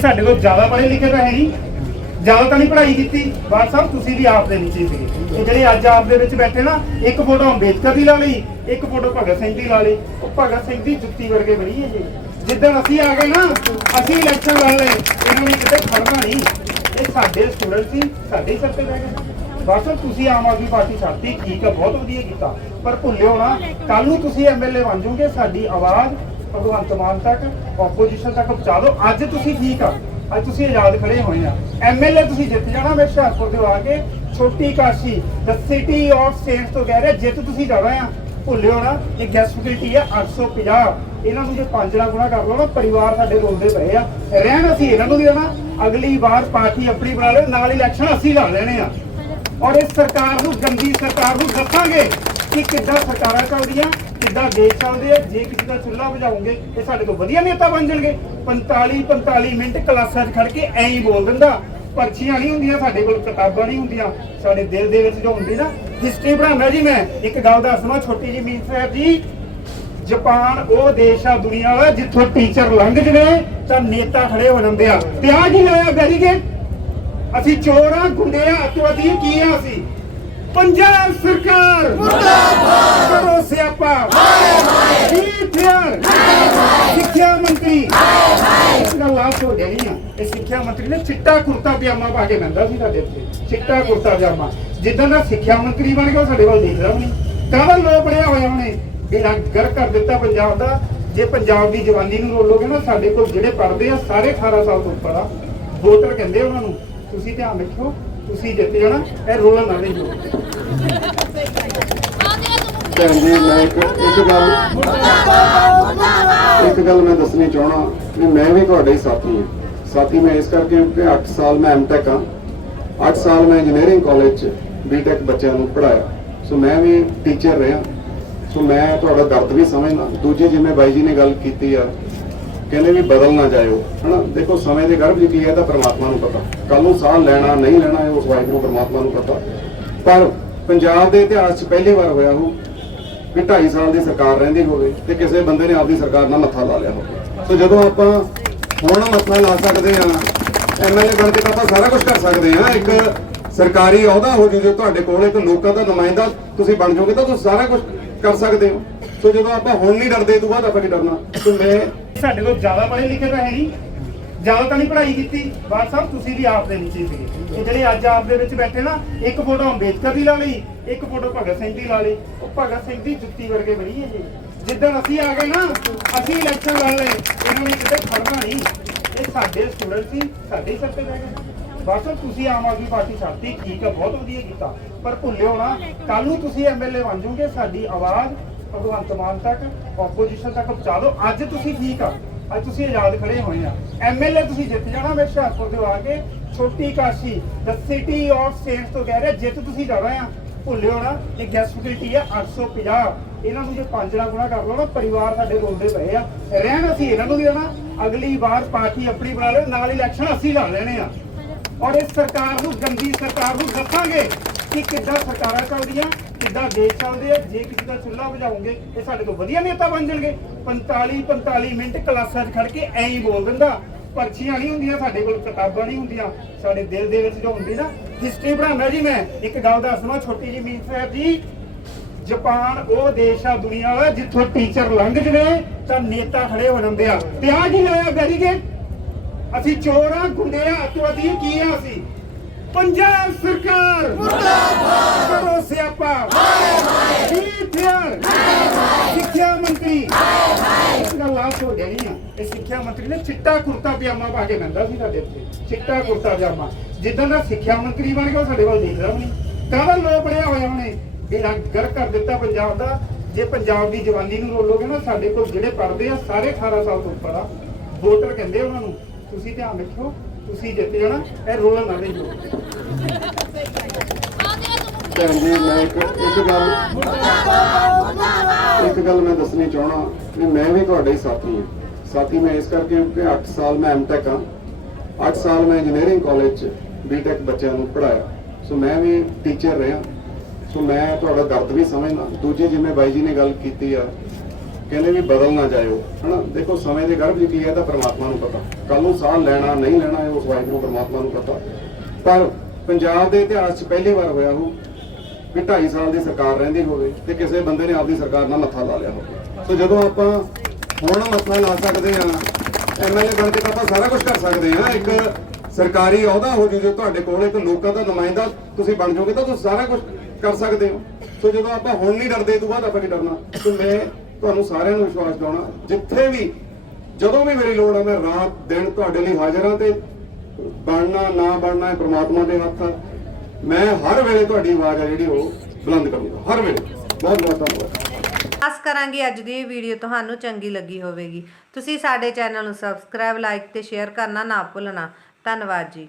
ਸਾਡੇ ਕੋਲ ਜ਼ਿਆਦਾ ਪੜ੍ਹੇ ਲਿਖੇ ਤਾਂ ਹੈ ਨਹੀਂ। ਜ਼ਿਆਦਾ ਤਾਂ ਨਹੀਂ ਪੜ੍ਹਾਈ ਕੀਤੀ। ਬਾਦ ਸਾਹਿਬ, ਤੁਸੀਂ ਵੀ ਆਪ ਦੇ ਨੀਚੇ ਸੀਗੇ ਇਹ ਜਿਹੜੇ ਅੱਜ ਆਪ ਦੇ ਵਿੱਚ ਬੈਠੇ ਨਾ, ਇੱਕ ਫੋਟੋ ਅੰਬੇਦਕਰ ਦੀ ਲਾ ਲਈ, ਇੱਕ ਫੋਟੋ ਭਗਤ ਸਿੰਘ ਦੀ ਲਾ ਲਈ। ਉਹ ਭਗਤ ਸਿੰਘ ਦੀ ਜੁੱਤੀ ਵਰਗੇ ਬਣੀ ਹੈ ਜੀ। ਜਿੱਦਣ ਅਸੀਂ ਆ ਗਏ ਨਾ, ਅਸੀਂ ਇਲੈਕਸ਼ਨ ਲੜ ਲਏ। ਇਹਨਾਂ ਨੇ ਕਿਤੇ ਖੜਨਾ ਨਹੀਂ। ਇਹ ਸਾਡੇ ਸਟੂਡੈਂਟ ਸੀ, ਸਾਡੇ ਹੀ ਸਿਰ ਤੇ ਗਏ। ਬਸ ਤੁਸੀਂ ਆਮ ਆਦਮੀ ਪਾਰਟੀ ਛੱਡਤੀ। ਠੀਕ ਹੈ, ਬਹੁਤ ਵਧੀਆ ਕੀਤਾ। ਪਰ ਭੁੱਲਿਓ ਨਾ ਕੱਲ ਨੂੰ ਤੁਸੀਂ ਐਮਐਲਏ ਬਣ ਜਾਓਗੇ, ਸਾਡੀ ਆਵਾਜ਼ ਭਗਵੰਤ ਮਾਨ ਤੱਕ ਆਪੋਜੀਸ਼ਨ ਤੱਕ ਪਹੁੰਚਾ ਦਿਓ। ਅੱਜ ਤੁਸੀਂ ਠੀਕ ਆ। ਅੱਜ ਤੁਸੀਂ ਆਜ਼ਾਦ ਖੜੇ ਹੋਏ ਆ। ਐਮਐਲਏ ਤੁਸੀਂ ਜਿੱਤ ਜਾਣਾ ਮੈਂ ਹੁਸ਼ਿਆਰਪੁਰ ਦੇ ਆ ਕੇ। ਛੋਟੀ Kashi the city of saints ਤੋਂ ਕਹਿ ਰਿਹਾ, ਜਿੱਤ ਤੁਸੀਂ ਜਾਣਾ ਆ। ਭੁੱਲਿਓ ਨਾ, ਇਹ ਗੈਸ ਫੈਸਿਲਿਟੀ ਆ 850 ਇਹਨਾਂ ਨੂੰ ਜੇ ਪੰਜ ਨਾਲ ਗੁਣਾ ਕਰ ਲਓ ਨਾ, ਪਰਿਵਾਰ ਸਾਡੇ ਰੋਲਦੇ ਪਏ ਆ। ਰਹਿਣ ਅਸੀਂ ਇਹਨਾਂ ਨੂੰ ਵੀ ਦੇਣਾ। ਅਗਲੀ ਵਾਰ ਪਾਰਟੀ ਆਪਣੀ ਬਣਾ ਲਿਓ, ਨਾਲ ਇਲੈਕਸ਼ਨ ਅਸੀਂ ਲਾ ਲੈਣੇ ਆ। ਔਰ ਇਸ ਸਰਕਾਰ ਨੂੰ, ਗੰਦੀ ਸਰਕਾਰ ਨੂੰ ਦੱਸਾਂਗੇ ਕਿ ਕਿੱਦਾਂ ਸਰਕਾਰਾਂ ਚੱਲਦੀਆਂ। ਕਿੱਦਾਂ ਦੇਸ਼ ਚੱਲਦੇ ਆ? ਜੇ ਕਿਸੇ ਦਾ ਚੁੱਲ੍ਹਾ ਬੁਝਾਉਂਗੇ ਇਹ ਸਾਡੇ ਤੋਂ ਵਧੀਆ ਨੇਤਾ ਬਣ ਜਾਣਗੇ। 45 45 ਮਿੰਟ ਕਲਾਸਾਂ 'ਚ ਖੜ ਕੇ ਐਂ ਹੀ ਬੋਲ ਦਿੰਦਾ। ਪਰਚੀਆਂ ਨਹੀਂ ਹੁੰਦੀਆਂ, ਸਾਡੇ ਕੋਲ ਕਿਤਾਬਾਂ ਨਹੀਂ ਹੁੰਦੀਆਂ। ਸਾਡੇ ਦਿਲ ਦੇ ਵਿੱਚ ਜੋ ਹੁੰਦੀ ਨਾ ਹਿਸਟਰੀ ਪੜਾਉਂਦਾ ਜੀ ਮੈਂ। ਇੱਕ ਗੱਲ ਦੱਸਵਾਂ ਛੋਟੀ ਜੀ ਮੀਰ ਸਾਹਿਬ ਜੀ। ਜਾਪਾਨ, ਉਹ ਦੇਸ਼ ਆ, ਦੁਨੀਆ ਦਾ ਜਿੱਥੋਂ ਟੀਚਰ ਲੰਘ ਜਵੇ, ਤਾਂ ਨੇਤਾ ਖੜੇ ਹੋ ਜਾਂਦੇ ਆ। ਤੇ ਆ ਕੀ ਲਾਇਆ ਬੈਰੀਗੇਡ ਅਸੀਂ ਚੋਰਾਂ, ਗੁੰਡਿਆਂ ਅਤਵਾਦੀ ਕੀ ਆ ਅਸੀਂ? ਪੰਜਾਬ ਸਰਕਾਰ! ਮੁਰਦਾਬਾਦ! ਕਰੋ ਸਿਆਪਾ! ਹਾਏ ਹਾਏ ਫਿਆਰ ਸਿੱਖਿਆ ਮੰਤਰੀ! ਹਾਏ ਹਾਏ ਇਹਦਾ ਲਾਸ਼ ਹੋ ਜਾਣੀ ਆ ਇਹ ਸਿੱਖਿਆ ਮੰਤਰੀ ਨੇ ਚਿੱਟਾ ਕੁਰਤਾ ਪਜਾਮਾ ਪਾ ਕੇ ਬੰਦਾ ਸੀ ਸਾਡੇ ਇੱਥੇ। ਚਿੱਟਾ ਕੁਰਤਾ ਪਜਾਮਾ। ਜਿੱਦਾਂ ਦਾ ਸਿੱਖਿਆ ਮੰਤਰੀ ਬਣ ਗਿਆ ਸਾਡੇ ਵੱਲ ਦੇਖ ਰਿਹਾ ਨਹੀਂ। ਕਾਹਦਾ ਲੋ ਪੜਿਆ ਹੋਇਆ ਉਹਨੇ ਇਹ ਗਰ ਕਰ ਦਿੱਤਾ ਪੰਜਾਬ ਦਾ। ਜੇ ਪੰਜਾਬ ਦੀ ਜਵਾਨੀ ਨੂੰ ਰੋਲੋਗੇ ਨਾ, ਸਾਡੇ ਕੋਲ ਜਿਹੜੇ ਪੜਦੇ ਆ, ਸਾਰੇ 18 ਸਾਲ ਤੋਂ ਉੱਪਰ ਆ। ਵੋਟਰ ਕਹਿੰਦੇ ਉਹਨਾਂ ਨੂੰ, ਤੁਸੀਂ ਧਿਆਨ ਰੱਖਿਓ ਤੁਸੀਂ ਜਿੱਤ ਜਾਣਾ ਇਹ ਰੋਲਣ ਨਾ ਭੈਣ ਜੀ ਮੈਂ ਇੱਕ ਇੱਕ ਗੱਲ ਇੱਕ ਗੱਲ ਮੈਂ ਦੱਸਣੀ ਚਾਹਣਾ ਕਿ ਮੈਂ ਵੀ ਤੁਹਾਡੇ ਹੀ ਸਾਥੀ ਹਾਂ। ਸਾਥੀ ਮੈਂ ਇਸ ਕਰਕੇ ਕਿ 8 ਸਾਲ ਮੈਂ ਐਮਟੈਕ ਹਾਂ। 8 ਸਾਲ ਮੈਂ ਇੰਜੀਨੀਅਰਿੰਗ ਕਾਲਜ ਚ ਬੀਟੈਕ ਬੱਚਿਆਂ ਨੂੰ ਪੜਾਇਆ ਸੋ ਮੈਂ ਵੀ ਟੀਚਰ ਰਿਹਾ। ਸੋ ਮੈਂ ਤੁਹਾਡਾ ਦਰਦ ਵੀ ਸਮਝਦਾ। ਦੂਜੇ ਜਿਵੇਂ ਬਾਈ ਜੀ ਨੇ ਗੱਲ ਕੀਤੀ ਆ ਕਹਿੰਦੇ ਵੀ ਬਦਲ ਨਾ ਜਾਇਓ, ਹਨਾ? ਦੇਖੋ, ਸਮੇਂ ਦੇ ਗਰਭ 'ਚ ਕੀ ਹੈ ਇਹਦਾ ਪ੍ਰਮਾਤਮਾ ਨੂੰ ਪਤਾ। ਕੱਲ ਨੂੰ ਸਾਹ ਲੈਣਾ, ਨਹੀਂ ਲੈਣਾ, ਇਹ ਉਸ ਵਾਹਿਗੁਰੂ ਪ੍ਰਮਾਤਮਾ ਨੂੰ ਪਤਾ। ਪਰ ਪੰਜਾਬ ਦੇ ਇਤਿਹਾਸ 'ਚ ਪਹਿਲੀ ਵਾਰ ਹੋਇਆ ਉਹ ਵੀ 2.5 ਸਾਲ ਦੀ ਸਰਕਾਰ ਰਹਿੰਦੀ ਹੋਵੇ ਤੇ ਕਿਸੇ ਬੰਦੇ ਨੇ ਆਪਦੀ ਸਰਕਾਰ ਨਾਲ ਮੱਥਾ ਲਾ ਲਿਆ ਹੋਵੇ। ਸੋ ਜਦੋਂ ਆਪਾਂ ਹੁਣ ਮੱਥਾ ਲਾ ਸਕਦੇ ਆ ਐਮਐਲਏ ਬਣ ਕੇ ਤਾਂ ਆਪਾਂ ਸਾਰਾ ਕੁਝ ਕਰ ਸਕਦੇ ਆ ਇੱਕ ਸਰਕਾਰੀ ਅਹੁਦਾ ਹੋ ਜੇ ਤੁਹਾਡੇ ਕੋਲ, ਇੱਕ ਲੋਕਾਂ ਦਾ ਨੁਮਾਇੰਦਾ ਤੁਸੀਂ ਬਣ ਜਾਓਗੇ ਤਾਂ ਤੁਸੀਂ ਸਾਰਾ ਕੁਝ ਕਰ ਸਕਦੇ ਹੋ। ਸੋ ਜਦੋਂ ਆਪਾਂ ਹੁਣ ਨਹੀਂ ਡਰਦੇ ਤੋਂ ਬਾਅਦ ਆਪਾਂ ਕੀ ਡਰਨਾ? ਸੋ ਮੈਂ ਸਾਡੇ ਕੋਲ ਜ਼ਿਆਦਾ ਪੜ੍ਹੇ ਲਿਖੇ ਤਾਂ ਹੈ ਨਹੀਂ। ਜ਼ਿਆਦਾ ਤਾਂ ਨਹੀਂ ਪੜ੍ਹਾਈ ਕੀਤੀ। ਬਾਦ ਸਾਹਿਬ, ਤੁਸੀਂ ਵੀ ਆਪ ਦੇ ਨੀਚੇ ਸੀਗੇ। ਇਹ ਜਿਹੜੇ ਅੱਜ ਆਪ ਦੇ ਵਿੱਚ ਬੈਠੇ ਨਾ, ਇੱਕ ਫੋਟੋ ਅੰਬੇਦਕਰ ਦੀ ਲਾ ਲਈ, ਇੱਕ ਫੋਟੋ ਭਗਤ ਸਿੰਘ ਦੀ ਲਾ ਲਈ। ਉਹ ਭਗਤ ਸਿੰਘ ਦੀ ਜੁੱਤੀ ਵਰਗੇ ਬਣੀ ਹੈ ਜੀ। ਜਿੱਦਣ ਅਸੀਂ ਆ ਗਏ ਨਾ, ਅਸੀਂ ਇਲੈਕਸ਼ਨ ਲੜ ਲਏ। ਇਹਨਾਂ ਨੇ ਕਿਤੇ ਖੜਨਾ ਨਹੀਂ। ਇਹ ਸਾਡੇ ਸਟੂਡੈਂਟ ਸੀ, ਸਾਡੇ ਹੀ ਸਿਰ ਬਹਿ ਗਏ। ਬਸ ਤੁਸੀਂ ਆਮ ਆਦਮੀ ਪਾਰਟੀ ਛੱਡਤੀ। ਠੀਕ ਹੈ, ਬਹੁਤ ਵਧੀਆ ਕੀਤਾ। ਪਰ ਭੁੱਲਿਓ ਨਾ ਕੱਲ ਨੂੰ ਤੁਸੀਂ ਐਮਐਲਏ ਬਣ ਜਾਓਗੇ, ਸਾਡੀ ਆਵਾਜ਼ ਭਗਵੰਤ ਮਾਨ ਤੱਕ ਆਪੋਜੀਸ਼ਨ ਤੱਕ ਪਹੁੰਚਾ ਦਿਓ। ਅੱਜ ਤੁਸੀਂ ਠੀਕ ਆ। ਅੱਜ ਤੁਸੀਂ ਆਜ਼ਾਦ ਖੜੇ ਹੋਏ ਆ। ਐਮਐਲਏ ਤੁਸੀਂ ਜਿੱਤ ਜਾਣਾ ਮੈਂ ਹੁਸ਼ਿਆਰਪੁਰ ਦੇ ਆ ਕੇ। ਛੋਟੀ Kashi the city of saints ਤੋਂ ਕਹਿ ਰਿਹਾ, ਜਿੱਤ ਤੁਸੀਂ ਜਾਣਾ ਆ। ਭੁੱਲਿਓ ਨਾ ਇਹ ਗੈਸ ਆ? 850 ਇਹਨਾਂ ਨੂੰ ਜੇ ਪੰਜ ਨਾਲ ਗੁਣਾ ਕਰ ਲਓ ਨਾ, ਪਰਿਵਾਰ ਸਾਡੇ ਰੋਲਦੇ ਪਏ ਆ। ਰਹਿਣ ਅਸੀਂ ਇਹਨਾਂ ਨੂੰ ਵੀ ਦੇਣਾ। ਅਗਲੀ ਵਾਰ ਪਾਰਟੀ ਆਪਣੀ ਬਣਾ ਲਿਓ। ਨਾਲ ਇਲੈਕਸ਼ਨ ਅਸੀਂ ਲੜ ਲੈਣੇ ਆ। ਔਰ ਇਸ ਸਰਕਾਰ ਨੂੰ, ਗੰਦੀ ਸਰਕਾਰ ਨੂੰ ਦੱਸਾਂਗੇ ਕਿ ਕਿੱਦਾਂ ਸਰਕਾਰਾਂ ਚੱਲਦੀਆਂ। ਕਿੱਦਾਂ ਦੇਸ਼ ਚੱਲਦੇ ਆ? ਜੇ ਕਿਸੇ ਦਾ ਚੁੱਲ੍ਹਾ ਬੁਝਾਉਂਗੇ ਇਹ ਸਾਡੇ ਤੋਂ ਵਧੀਆ ਨੇਤਾ ਬਣ ਜਾਣਗੇ। 45 45 ਮਿੰਟ ਕਲਾਸਾਂ 'ਚ ਖੜ ਕੇ ਐਂ ਹੀ ਬੋਲ ਦਿੰਦਾ। ਪਰਚੀਆਂ ਨਹੀਂ ਹੁੰਦੀਆਂ, ਸਾਡੇ ਕੋਲ ਕਿਤਾਬਾਂ ਨਹੀਂ ਹੁੰਦੀਆਂ। ਸਾਡੇ ਦਿਲ ਦੇ ਵਿੱਚ ਜੋ ਹੁੰਦੀ ਨਾ ਹਿਸਟਰੀ ਪੜਾਉਂਦਾ ਜੀ ਮੈਂ। ਇੱਕ ਗੱਲ ਦੱਸਵਾਂ ਛੋਟੀ ਜੀ ਮੀਰ ਸਾਹਿਬ ਜੀ। ਜਾਪਾਨ ਉਹ ਦੇਸ਼ ਆ, ਦੁਨੀਆ ਦਾ ਜਿੱਥੋਂ ਟੀਚਰ ਲੰਘ ਜਵੇ, ਤਾਂ ਨੇਤਾ ਖੜੇ ਹੋ ਜਾਂਦੇ ਆ। ਤੇ ਆ ਕੀ ਲਾਇਆ ਬੈਰੀਗੇਡ ਅਸੀਂ ਚੋਰਾਂ ਗੁੰਡਿਆਂ ਅਤਵਾਦੀ ਕੀ ਆ ਅਸੀਂ? ਪੰਜਾਬ ਸਰਕਾਰ। ਮੁਰਦਾਬਾਦ। ਕਰੋ ਸਿਆਪਾ। ਹਾਏ ਹਾਏ ਫਿਆਰ ਸਿੱਖਿਆ ਮੰਤਰੀ। ਹਾਏ ਹਾਏ ਇਹਦਾ ਲਾਸ਼ ਹੋ ਜਾਣੀ ਆ। ਇਹ ਸਿੱਖਿਆ ਮੰਤਰੀ ਨੇ ਚਿੱਟਾ ਕੁਰਤਾ ਪਜਾਮਾ ਪਾ ਕੇ ਬੰਦਾ ਸੀ ਸਾਡੇ ਇੱਥੇ। ਚਿੱਟਾ ਕੁਰਤਾ ਪਜਾਮਾ। ਜਿੱਦਾਂ ਦਾ ਸਿੱਖਿਆ ਮੰਤਰੀ ਬਣ ਗਿਆ ਸਾਡੇ ਵੱਲ ਦੇਖ ਰਿਹਾ ਨਹੀਂ। ਕਾਹਦਾ ਲੋ ਪੜਿਆ ਹੋਇਆ ਉਹਨੇ ਇਹ ਗਰ ਕਰ ਦਿੱਤਾ ਪੰਜਾਬ ਦਾ। ਜੇ ਪੰਜਾਬ ਦੀ ਜਵਾਨੀ ਨੂੰ ਰੋਲੋਗੇ ਨਾ ਸਾਡੇ ਕੋਲ ਜਿਹੜੇ ਪੜਦੇ ਆ ਸਾਰੇ 18 ਸਾਲ ਤੋਂ ਉੱਪਰ ਆ। ਵੋਟਰ ਕਹਿੰਦੇ ਉਹਨਾਂ ਨੂੰ ਤੁਸੀਂ ਧਿਆਨ ਰੱਖਿਓ ਤੁਸੀਂ ਜਿੱਤ ਜਾਣਾ ਇਹ ਰੋਲਣ ਨਾ ਭੈਣ ਜੀ ਮੈਂ ਇੱਕ ਇੱਕ ਗੱਲ ਇੱਕ ਗੱਲ ਮੈਂ ਦੱਸਣੀ ਚਾਹਣਾ ਕਿ ਮੈਂ ਵੀ ਤੁਹਾਡੇ ਹੀ ਸਾਥੀ ਹਾਂ। ਸਾਥੀ ਮੈਂ ਇਸ ਕਰਕੇ ਕਿ 8 ਸਾਲ ਮੈਂ ਐਮਟੈਕ ਹਾਂ। 8 ਸਾਲ ਮੈਂ ਇੰਜੀਨੀਅਰਿੰਗ ਕਾਲਜ ਚ ਬੀਟੈਕ ਬੱਚਿਆਂ ਨੂੰ ਪੜਾਇਆ ਸੋ ਮੈਂ ਵੀ ਟੀਚਰ ਰਿਹਾ। ਸੋ ਮੈਂ ਤੁਹਾਡਾ ਦਰਦ ਵੀ ਸਮਝਦਾ। ਦੂਜੇ ਜਿਵੇਂ ਬਾਈ ਜੀ ਨੇ ਗੱਲ ਕੀਤੀ ਆ ਕਹਿੰਦੇ ਵੀ ਬਦਲ ਨਾ ਜਾਇਓ, ਹਨਾ? ਦੇਖੋ, ਸਮੇਂ ਦੇ ਗਰਭ 'ਚ ਕੀ ਹੈ ਤਾਂ ਪ੍ਰਮਾਤਮਾ ਨੂੰ ਪਤਾ। ਕੱਲ ਨੂੰ ਸਾਹ ਲੈਣਾ, ਨਹੀਂ ਲੈਣਾ, ਇਹ ਉਸ ਵਾਹਿਗੁਰੂ ਪ੍ਰਮਾਤਮਾ ਨੂੰ ਪਤਾ। ਪਰ ਪੰਜਾਬ ਦੇ ਇਤਿਹਾਸ 'ਚ ਪਹਿਲੀ ਵਾਰ ਹੋਇਆ ਉਹ ਵੀ 2.5 ਸਾਲ ਦੀ ਸਰਕਾਰ ਰਹਿੰਦੀ ਹੋਵੇ ਤੇ ਕਿਸੇ ਬੰਦੇ ਨੇ ਆਪਦੀ ਸਰਕਾਰ ਨਾਲ ਮੱਥਾ ਲਾ ਲਿਆ ਹੋਵੇ। ਸੋ ਜਦੋਂ ਆਪਾਂ ਹੁਣ ਮੱਥਾ ਲਾ ਸਕਦੇ ਆ ਐਮਐਲਏ ਬਣ ਕੇ ਤਾਂ ਆਪਾਂ ਸਾਰਾ ਕੁਝ ਕਰ ਸਕਦੇ ਆ ਇੱਕ ਸਰਕਾਰੀ ਅਹੁਦਾ ਹੋ ਜੂ ਜੇ ਤੁਹਾਡੇ ਕੋਲ, ਇੱਕ ਲੋਕਾਂ ਦਾ ਨੁਮਾਇੰਦਾ ਤੁਸੀਂ ਬਣ ਜਾਓਗੇ ਤਾਂ ਤੁਸੀਂ ਸਾਰਾ ਕੁਝ ਕਰ ਸਕਦੇ ਹੋ। ਸੋ ਜਦੋਂ ਆਪਾਂ ਹੁਣ ਨਹੀਂ ਡਰਦੇ, ਇਹ ਤੋਂ ਬਾਅਦ ਆਪਾਂ ਕੀ ਡਰਨਾ? ਸੋ ਮੈਂ ਤੁਹਾਨੂੰ ਸਾਰਿਆਂ ਨੂੰ ਵਿਸ਼ਵਾਸ ਦਿਵਾਉਣਾ, ਜਿੱਥੇ ਵੀ, ਜਦੋਂ ਵੀ ਮੇਰੀ ਲੋੜ ਆ, ਮੈਂ ਰਾਤ ਦਿਨ ਤੁਹਾਡੇ ਲਈ ਹਾਜ਼ਰ ਹਾਂ ਤੇ ਬਣਨਾ, ਨਾ ਬਣਨਾ ਇਹ ਪ੍ਰਮਾਤਮਾ ਦੇ ਹੱਥ ਆ। ਮੈਂ ਹਰ ਵੇਲੇ ਤੁਹਾਡੀ ਆਵਾਜ਼ ਆ ਜਿਹੜੀ ਉਹ ਬੁਲੰਦ ਕਰੂੰਗਾ, ਹਰ ਵੇਲੇ। ਬਹੁਤ ਬਹੁਤ ਧੰਨਵਾਦ। ਆਸ ਕਰਾਂਗੇ ਅੱਜ ਦੀ ਇਹ ਵੀਡੀਓ ਤੁਹਾਨੂੰ ਚੰਗੀ ਲੱਗੀ ਹੋਵੇਗੀ। ਤੁਸੀਂ ਸਾਡੇ ਚੈਨਲ ਨੂੰ ਸਬਸਕ੍ਰਾਈਬ, ਲਾਈਕ ਤੇ ਸ਼ੇਅਰ ਕਰਨਾ ਨਾ ਭੁੱਲਣਾ। ਧੰਨਵਾਦ ਜੀ।